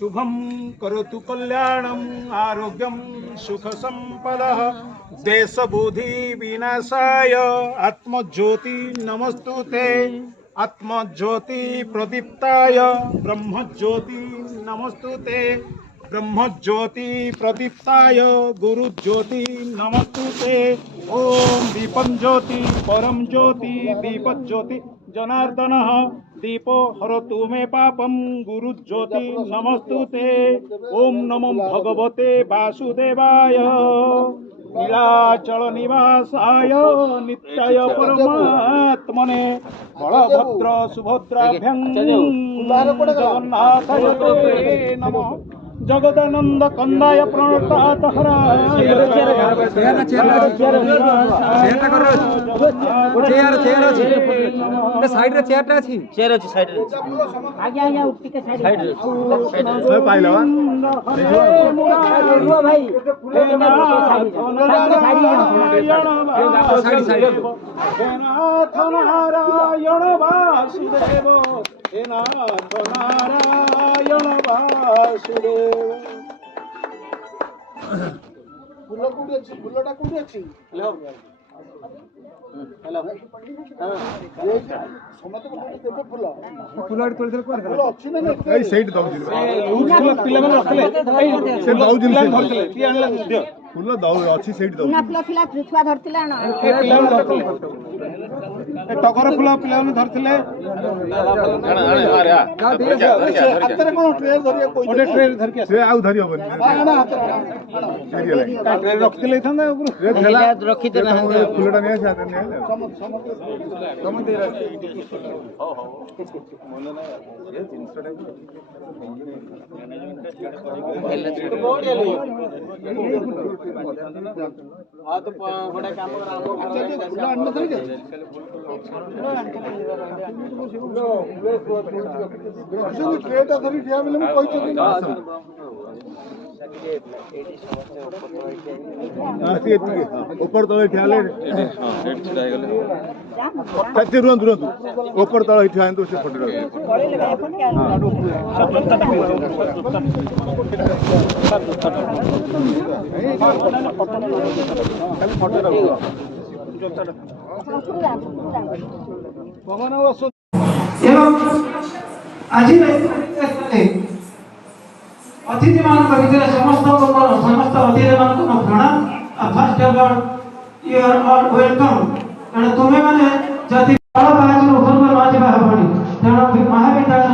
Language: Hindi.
शुभम करोतु कल्याणम आरोग्यम सुख संपदः देश बुद्धि विनाशाय आत्मज्योति नमस्तुते आत्मज्योति प्रदीप्ताय ब्रह्मज्योति नमस्तुते ब्रह्मज्योति प्रदीप्ताय गुरुज्योति नमस्तुते ओम दीपम ज्योति परम ज्योति दीपज्योति जनार्दन दीपो हरतु मे पापम गुरुज्योति नमस्तुते ओम नमो भगवते वासुदेवाय नीलाचल निवासाय नित्याय परमात्मने बलभद्र सुभद्राभ्यां जगन्नाथाय ते नमः जगदानंद कंदाय प्रणतात हराय साइड रे चेयर अछि साइड रे आगे आगे उठी के साइड रे पाइलवा रुआ भाई साइड नाथ नारायण वासुदेव हे नाथ नारायण वासुदेव फूल कोठी अछि फूलटा कोठी अछि हेलो हेलो हां समते देबे फूल फूल तोड़ दे कोन फूल अछि ना ए साइड दउ फूल पिला में रखले से दउ जिन से धरले की आनला दियो फूल दउ अछि साइड दउ ना फूल फिला छुआ धरतिला ना ए पिला में रखले ए टगर फूल पिला में धरतिले हातरे कोन ट्रे धरिया कोइ ओटे ट्रे धर के से आउ धरियो बनी ना हातरे ट्रे रखतिले थांदा ट्रे थेला रखी दे ना फूलटा नै आसे हाथ नै समते हो हो मोले ना ये जिंसटा आ तो बड़ा काम करा हम फूल अन्य धर के ट्रेटा धरि दिया बेले म कहि ऊपर तले ठियाले रेड छिड़ाई गले कति रुंत ऊपर तले ठिया तो से फोटो अतिथि मान भितर समस्त समस्त अतिथि मान प्रणाम first of all you are all welcome and तुम्हें माने जति बड़ पांच ऊपर पर आज बाहर पड़ी तेणु महाविद्यालय